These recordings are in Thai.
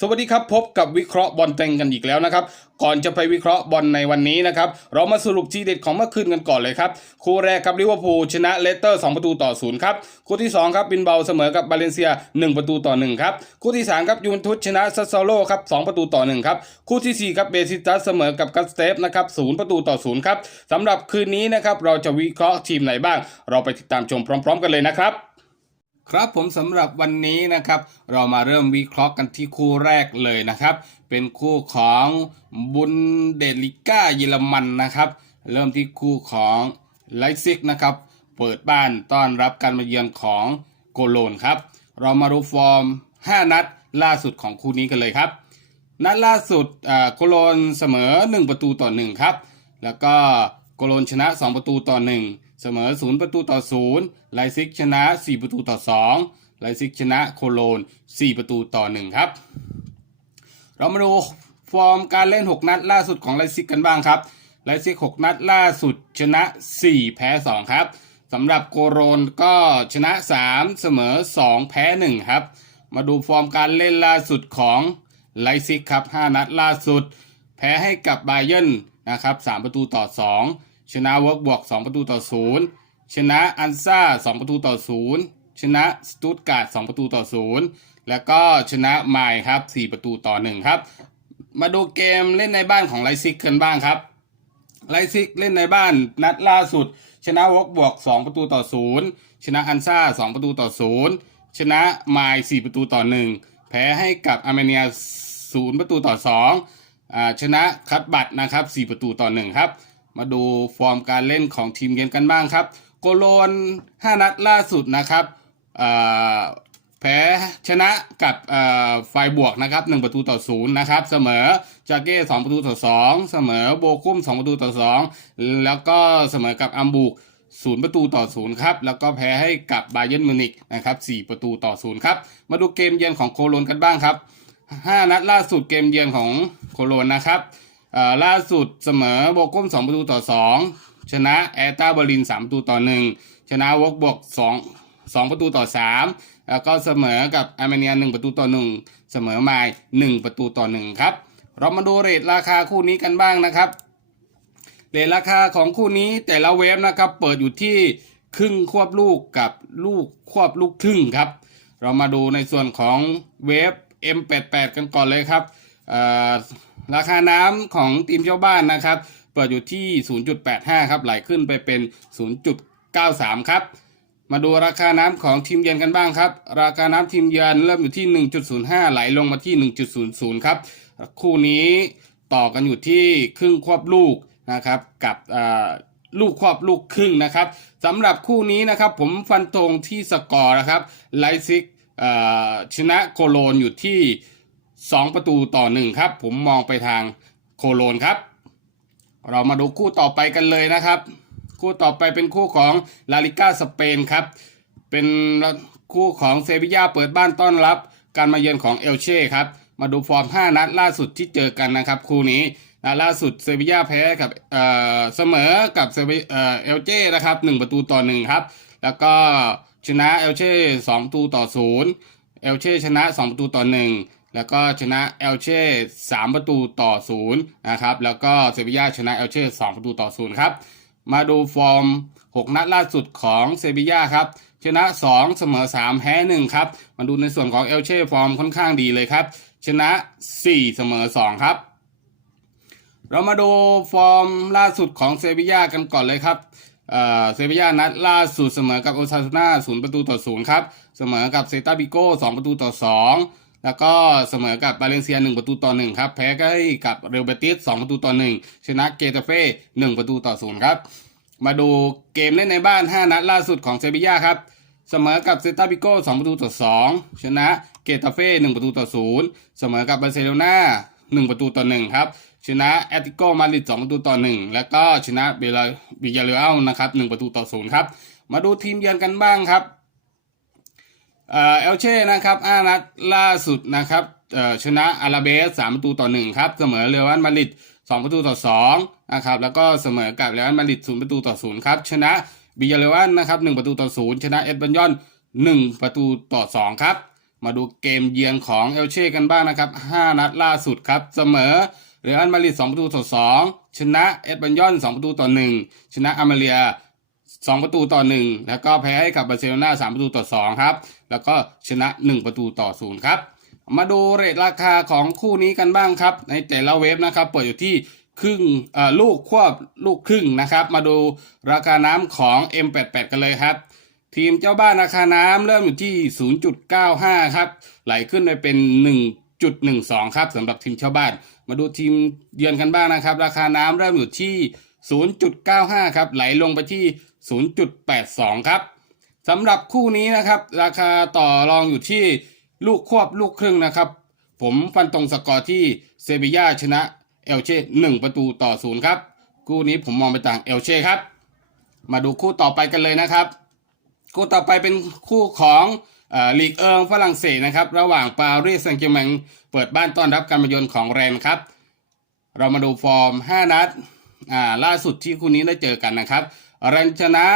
สวัสดีครับพบกับวิเคราะห์บอลเต็งกันอีกแล้วนะครับก่อนจะไปวิเคราะห์บอลในวันนี้นะครับเรามาสรุปทีเด็ดของเมื่อคืนกันก่อนเลยครับคู่แรกครับลิเวอร์พูลชนะเลสเตอร์ 2 ประตูต่อศูนย์ครับคู่ที่2ครับบินเบาเสมอกับบาเลนเซีย 1 ประตูต่อ1ครับคู่ที่3ครับยูเวนตุสชนะซัสซาโลครับ2ประตูต่อ1ครับคู่ทีสี่4ครับเบซิตัสเสมอกับกัสเตฟนะครับ0ประตูต่อ0ครับสำหรับคืนนี้นะครับเราจะวิเคราะห์ทีมไหนบ้าง เราไปติดตามชมพร้อม ๆ กันเลยนะครับ ครับผมสำหรับวันนี้นะครับ เรามาเริ่มวิเคราะห์กันที่คู่แรกเลยนะครับ เป็นคู่ของบุนเดลิก้าเยอรมันนะครับ เริ่มที่คู่ของไลซิกนะครับ เปิดบ้านต้อนรับการมาเยือนของโกโลนครับ เรามาดูฟอร์ม 5 นัดล่าสุดของคู่นี้กันเลยครับ นัดล่าสุดโกโลนเสมอ 1 ประตูต่อ 1 ครับ แล้วก็โกโลนชนะ 2 ประตูต่อ 1 เสมอ 0 ประตูต่อ 0 ไลซิกชนะ 4 ประตูต่อ 2 ไลซิกชนะโคโลน 4 ประตูต่อ 1 ครับ เรามาดูฟอร์มการเล่น 6 นัดล่าสุดของไลซิกกันบ้างครับ ไลซิก 6 นัดล่าสุดชนะ 4 แพ้ 2 ครับสำหรับโกโรนก็ชนะ 3 เสมอ 2 แพ้ 1 ครับ มาดูฟอร์มการเล่นล่าสุดของไลซิกครับ 5 นัดล่าสุด แพ้ให้กับบาเยิร์นนะครับ 3 ประตูต่อ 2 ชนะเวิร์กบวก2ประตูต่อ0ชนะอันซ่า2ประตูต่อ0ชนะสตุตการ์ด2ประตูต่อ0แล้วก็ชนะไมล์ครับ 4 ประตูต่อ 1 ครับ มาดูเกมเล่นในบ้านของไลซิกกันบ้างครับ ไลซิกเล่นในบ้านนัดล่าสุด ชนะวอกบวก 2 ประตูต่อ 0 ชนะอันซ่า 2 ประตูต่อ 0 ชนะไมล์4ประตูต่อ 1 แพ้ให้กับอาร์เมเนีย 0 ประตูต่อ2อ่าชนะคัตบัตนะครับ 4 ประตูต่อ 1 ครับ มาดูฟอร์มการเล่นของทีมเยือนกันบ้างครับ โกโลน 5 นัดล่าสุดนะครับแพ้ชนะกับไฟบวกนะครับ1ประตูต่อ0นะครับ เสมอจากเก้2ประตูต่อ2เสมอโบกุ้ม 2 ประตูต่อ 2 แล้วก็เสมอกับอัมบุก0ประตูต่อ0ครับแล้วก็แพ้ให้กับบาเยิร์นมิวนิกนะครับ4ประตูต่อ0ครับมาดูเกมเยือนของโคโลนกันบ้างครับ 5 นัดล่าสุดเกมเยือนของโคโลนนะครับ ล่าสุดเสมอโบกุ้ม2 ประตูต่อ 2 ชนะแอตตาเบอร์ลิน 3 ประตูต่อ 1 ชนะวอกบวก2 2 ประตูต่อ 3 แล้วก็เสมอกับอาร์เมเนีย 1 ประตูต่อ 1 เสมอไมล์1ประตูต่อ 1 ครับ เรามาดูเรทราคาคู่นี้กันบ้างนะครับ เรทราคาของคู่นี้แต่ละเว็บนะครับ เปิดอยู่ที่ครึ่งควบลูกกับลูกควบลูกครึ่งครับ เรามาดูในส่วนของเว็บ M88 กันก่อนเลยครับอ่อ ราคาน้ำของทีมเจ้าบ้านนะครับ เปิดอยู่ที่ 0.85 ครับ ไหลขึ้นไปเป็น 0.93 ครับ มาดูราคาน้ำของทีมเยือนกันบ้างครับ ราคาน้ำทีมเยือนเริ่มอยู่ที่ 1.05 ไหลลงมาที่ 1.00 ครับ คู่นี้ต่อกันอยู่ที่ครึ่งควบลูกนะครับ กับอ่าลูกควบลูกครึ่งนะครับสำหรับคู่นี้นะครับ ผมฟันธงที่สกอร์นะครับไลซิกอ่าชนะโคโลนอยู่ที่ 2 ประตูต่อ 1 ครับ ผมมองไปทางโคโลนครับ เรามาดูคู่ต่อไปกันเลยนะครับ คู่ต่อไปเป็นคู่ของลาลิก้าสเปนครับ เป็นคู่ของเซบีย่าเปิดบ้านต้อนรับ การมาเยือนของเอลเช่ครับ มาดูฟอร์ม 5 นัดล่าสุดที่เจอกันนะครับ คู่นี้นะล่าสุดเซบีย่าแพ้กับเอ่อเสมอกับเซบีเอ่อเอลเช่นะครับ1ประตูต่อ1ครับ แล้วก็ชนะเอลเช่2ประตูต่อ0เอลเช่ชนะ 2 ประตูต่อ 1 แล้วก็ชนะเอลเช่3ประตูต่อ0นะครับแล้วก็เซบีย่าชนะเอลเช่2ประตูต่อ0ครับมาดูฟอร์ม 6 นัดล่าสุดของเซบีย่าครับชนะ 2 เสมอ 3 แพ้ 1 ครับ มาดูในส่วนของเอลเช่ฟอร์มค่อนข้างดีเลยครับ ชนะ 4 เสมอ 2 ครับ เรามาดูฟอร์มล่าสุดของเซบีย่ากันก่อนเลยครับเอ่อเซบีย่านัดล่าสุดเสมอกับโอซาซูน่า0ประตูต่อ 0 ครับ เสมอกับเซตาบิโก้2ประตูต่อ 2 แล้วก็เสมอกับบาเลนเซีย 1 ประตูต่อ 1 ครับ แพ้ก็ให้กับเรอัลเบติส2ประตูต่อ 1 ชนะเกตาเฟ่1ประตูต่อ 0 ครับ มาดูเกมเล่นในบ้าน 5 นัดล่าสุดของเซบีย่าครับ เสมอกับเซตาบิโก้2ประตูต่อ 2 ชนะเกตาเฟ่1ประตูต่อ 0 เสมอกับบาร์เซโลนา1 ประตูต่อ 1 ครับ ชนะแอตติโกมาดริด2ประตูต่อ 1 แล้วก็ชนะเบลาบิยาเรอัลนะครับ1ประตูต่อ 0 ครับ มาดูทีมเยือนกันบ้างครับ เอลเช่นะครับอานัดล่าสุดนะครับชนะอาราเบส3ประตูต่อ1ครับ เสมอเรอัลมาดริด2ประตูต่อ2นะครับ แล้วก็เสมอกับเรอัลมาดริด0ประตูต่อ0ครับ ชนะบิยาเรอัลนะครับ1ประตูต่อ0ชนะเอ็ดบันยอน1ประตูต่อ2ครับ มาดูเกมเยือนของเอลเช่กันบ้างนะครับ5นัดล่าสุดครับ เสมอเรอัลมาดริด2ประตูต่อ2ชนะเอสบันยอน2ประตูต่อ1ชนะอามาเลีย 2 ประตูต่อ 1 แล้วก็แพ้ให้กับบาร์เซโลนา3ประตูต่อ 2 ครับ แล้วก็ชนะ 1 ประตูต่อ 0 ครับ มาดูเรทราคาของคู่นี้กันบ้างครับ ในแต่ละเว็บนะครับเปิดอยู่ที่ครึ่งลูกควบลูกครึ่งนะครับ มาดูราคาน้ำของ M88 กันเลยครับทีมเจ้าบ้านราคาน้ำเริ่มอยู่ที่ 0.95 ครับ ไหลขึ้นไปเป็น 1.12 ครับสำหรับทีมเจ้าบ้าน มาดูทีมเยือนกันบ้างนะครับ ราคาน้ำเริ่มอยู่ที่ 0.95 ครับ ไหลลงไปที่ 0.82 ครับสำหรับคู่นี้นะครับ ราคาต่อรองอยู่ที่ลูกควบลูกครึ่งนะครับ ผมฟันตรงสกอร์ที่เซบีย่าชนะเอลเช่1ประตูต่อศูนย์ครับ คู่นี้ผมมองไปต่างเอลเช่ครับ มาดูคู่ต่อไปกันเลยนะครับ คู่ต่อไปเป็นคู่ของอลีกเอิงฝรั่งเศสนะครับ ระหว่างปารีสแซงต์แชร์แมงเปิดบ้านต้อนรับการมาเยือนของแรนครับ เรามาดูฟอร์ม 5 นัดอ่าล่าสุดที่คู่นี้ได้เจอกันนะครับ รนชนะ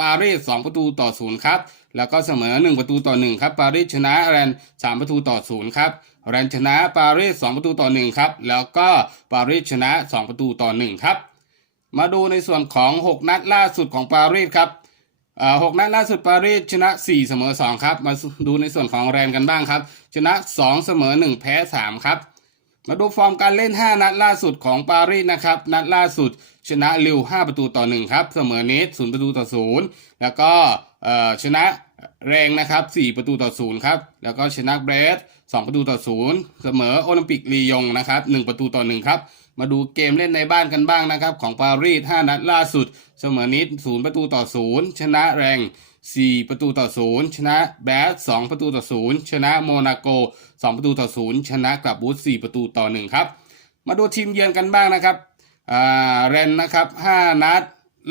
ปารีส2ประตูต่อ0ครับ แล้วก็เสมอ 1 ประตูต่อ1ครับปารีสชนะแรน3ประตูต่อ0ครับแรนชนะปารีส2ประตูต่อ1ครับแล้วก็ปารีสชนะ 2 ประตูต่อ1ครับมาดูในส่วนของ 6 นัดล่าสุดของปารีสครับหกนัดล่าสุดปารีสชนะ 4 เสมอ 2 ครับ มาดูในส่วนของแรนกันบ้างครับ ชนะ 2 เสมอ 1 แพ้ 3 ครับ มาดูฟอร์มการเล่น 5 นัดล่าสุดของปารีสนะครับ นัดล่าสุดชนะลิว5ประตูต่อ1ครับ เสมอเนส0ประตูต่อ0แล้วก็ชนะแรงนะครับ 4 ประตูต่อ0ครับ แล้วก็ชนะเบรส2ประตูต่อ0เสมอโอลิมปิกลียงนะครับ 1 ประตูต่อ1ครับมาดูเกมเล่นในบ้านกันบ้างนะครับ ของปารีส 5 นัดล่าสุด เสมอนิด0ประตูต่อ0ชนะแรง 4 ประตูต่อ0ชนะแบส2ประตูต่อ0ชนะโมนาโก 2 ประตูต่อ0ชนะกลับบูธ4ประตูต่อ1ครับ มาดูทีมเยือนกันบ้างนะครับเรนนะครับ 5 นัด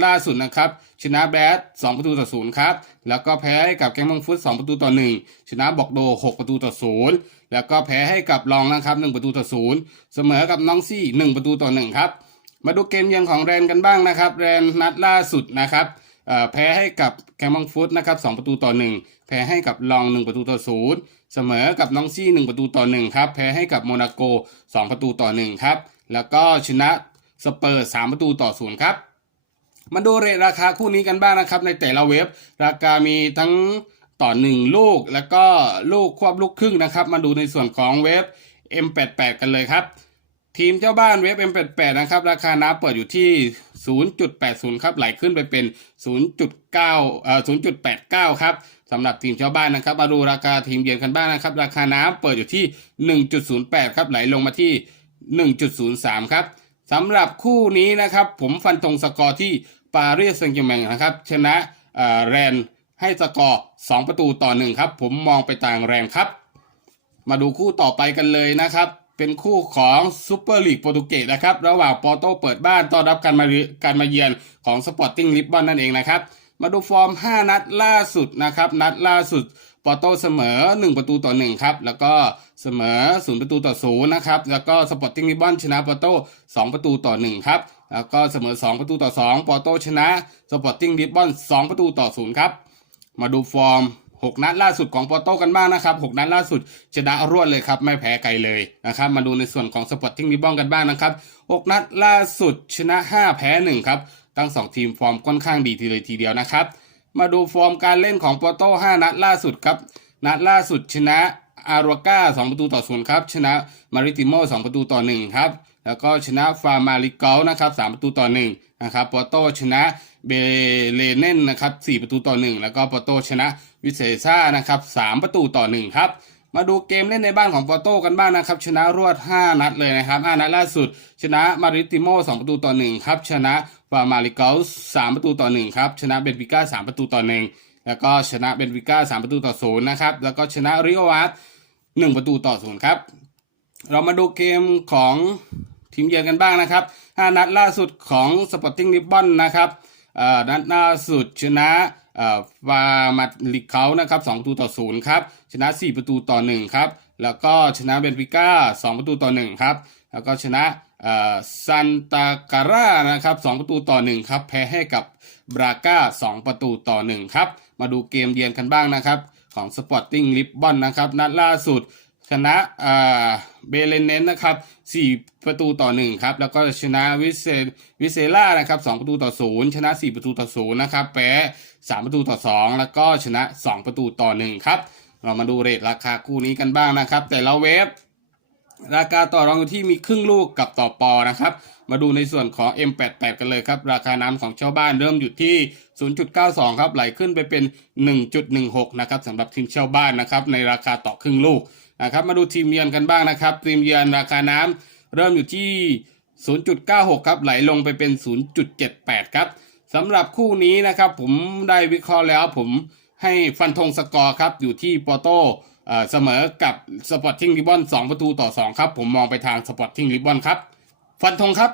ล่าสุดนะครับ ชนะแบด2ประตูต่อ0ครับ แล้วก็แพ้ให้กับแกงมังฟุต2ประตูต่อ 1 ชนะบอกโด 6 ประตูต่อ0แล้วก็แพ้ให้กับลองนะครับ 1 ประตูต่อ0เสมอกับน้องซี่ 1 ประตูต่อ1ครับมาดูเกมเยือนของแรนกันบ้างนะครับ แรนนัดล่าสุดนะครับ แพ้ให้กับแกมมงฟุตนะครับ2ประตูต่อ 1 แพ้ให้กับลอง 1 ประตูต่อ0เสมอกับน้องซี่ 1 ประตูต่อ1ครับแพ้ให้กับโมนาโก 2 ประตูต่อ1ครับแล้วก็ชนะสเปอร์สามประตูต่อศูนย์ครับมาดูเรทราคาคู่นี้กันบ้างนะครับ ในแต่ละเว็บ ราคามีทั้งต่อหนึ่งลูก แล้วก็ลูกควบลูกครึ่งนะครับ มาดูในส่วนของเว็บ M88 กันเลยครับ ทีมเจ้าบ้านเว็บ M88 นะครับ ราคาน้ำเปิดอยู่ที่ 0.80 ครับไหลขึ้นไปเป็น 0.9เอ่อ0.89 ครับสำหรับทีมเจ้าบ้านนะครับมาดูราคาทีมเยือนกันบ้างนะครับ ราคาน้ำเปิดอยู่ที่ 1.08 ครับไหลลงมาที่ 1.03 ครับสำหรับคู่นี้นะครับ ผมฟันธงสกอร์ที่ปารีสแซงต์แชร์แมงนะครับ ชนะเอ่อแรนให้สกอร์ 2 ประตูต่อ 1 ครับ ผมมองไปต่างแรนครับ มาดูคู่ต่อไปกันเลยนะครับ เป็นคู่ของซูเปอร์ลีกโปรตุเกสนะครับ ระหว่างปอร์โตเปิดบ้านต้อนรับการมาเยือนการมาเยือนของสปอร์ติ้งลิสบอนนั่นเองนะครับ มาดูฟอร์ม 5 นัดล่าสุดนะครับ นัดล่าสุดปอร์โตเสมอ 1 ประตูต่อ1ครับ แล้วก็เสมอ 0 ประตูต่อ0นะครับ แล้วก็สปอร์ติ้งลิสบอนชนะปอร์โต2 ประตูต่อ1ครับ แล้วก็เสมอ 2 ประตูต่อ2ปอร์โตชนะสปอร์ติ้งลิสบอน2 ประตูต่อ0ครับ มาดูฟอร์ม 6 นัดล่าสุดของปอโต้กันบ้างนะครับ 6 นัดล่าสุดชนะรวดเลยครับไม่แพ้ใครเลยนะครับมาดูในส่วนของสปอร์ติ้งลิบอนกันบ้างนะครับ 6 นัดล่าสุดชนะ 5 แพ้ 1 ครับทั้ง 2 ทีมฟอร์มค่อนข้างดีทีเลยทีเดียวนะครับ มาดูฟอร์มการเล่นของปอโต้5นัดล่าสุดครับนัดล่าสุดชนะอารัวก้า2ประตูต่อ0ครับชนะมาริติโม2ประตูต่อ1ครับแล้วก็ชนะฟาร์มาริเกลนะครับ3ประตูต่อ1 นะครับปอโตชนะเบเลเนนนะครับ4ประตูต่อ 1 แล้วก็ปอโตชนะวิเซซ่านะครับ3ประตูต่อ 1 ครับ มาดูเกมเล่นในบ้านของปอโตกันบ้างนะครับ ชนะรวด 5 นัดเลยนะครับ 5 นัดล่าสุด ชนะมาริติโม2ประตูต่อ 1 ครับ ชนะฟาร์มาริเกล3ประตูต่อ 1 ครับ ชนะเบนฟิก้า3ประตูต่อ 1 แล้วก็ชนะเบนฟิก้า3ประตูต่อ 0 นะครับ แล้วก็ชนะริโออาร์1ประตูต่อ 0 ครับ เรามาดูเกมของ ทีมเยือนกันบ้างนะครับ 5 นัดล่าสุดของสปอร์ติ้งลิบบอนนะครับนัดล่าสุดชนะฟาร์มาลิกเขานะครับ2ประตูต่อ 0 ครับ ชนะ 4 ประตูต่อ 1 ครับ แล้วก็ชนะเบนฟิก้า 2 ประตูต่อ 1 ครับ แล้วก็ชนะซันตาการ่านะครับ 2 ประตูต่อ 1 ครับ แพ้ให้กับบราก้า 2 ประตูต่อ 1 ครับ มาดูเกมเยือนกันบ้างนะครับขของสปอร์ติ้งลิบบอนนะครับ นัดล่าสุด ชนะเบเลนเนนนะครับ4ประตูต่อ1ครับแล้วก็ชนะวิเซวิเซล่านะครับ2ประตูต่อ0ชนะ 4 ประตูต่อ0นะครับแพ้3ประตูต่อ 2 แล้วก็ชนะ 2 ประตูต่อ1ครับเรามาดูเรทราคาคู่นี้กันบ้างนะครับ แต่ละเว็บราคาต่อรองที่มีครึ่งลูกกับต่อปอนะครับ มาดูในส่วนของ M88 กันเลยครับ ราคาน้ำของชาวบ้านเริ่มอยู่ที่ 0.92 ครับไหลขึ้นไปเป็น 1.16 นะครับสำหรับทีมชาวบ้านนะครับในราคาต่อครึ่งลูก นะครับมาดูทีมเยือนกันบ้างนะครับ ทีมเยือนราคาน้ำเริ่มอยู่ที่ 0.96 ครับไหลลงไปเป็น 0.78 ครับสำหรับคู่นี้นะครับผมได้วิเคราะห์แล้วผมให้ฟันธงสกอร์ครับอยู่ที่ปอโต้เอ่อเสมอกับสปอร์ติ้งริบบอน2ประตูต่อ 2 ครับ ผมมองไปทางสปอร์ติ้งริบบอนครับ ฟันธงครับ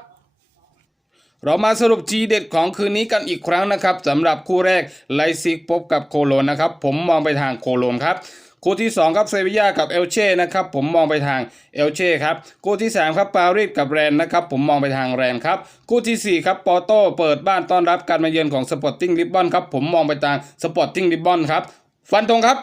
เรามาสรุปจีเด็ดของคืนนี้กันอีกครั้งนะครับสำหรับคู่แรกไลซิกพบกับโคโลนนะครับ ผมมองไปทางโคโลนครับ คู่ที่ 2 ครับเซบียากับเอลเช่นะครับผมมองไปทางเอลเช่ครับคู่ที่ 3 ครับปารีสกับแรนนะครับผมมองไปทางแรนครับคู่ทีสี่4 ครับปอโต้เปิดบ้านต้อนรับการมาเยือนของสปอร์ติ้งลิบบอนครับผมมองไปทางสปอร์ติ้งลิบบอนครับฟันตรงครับ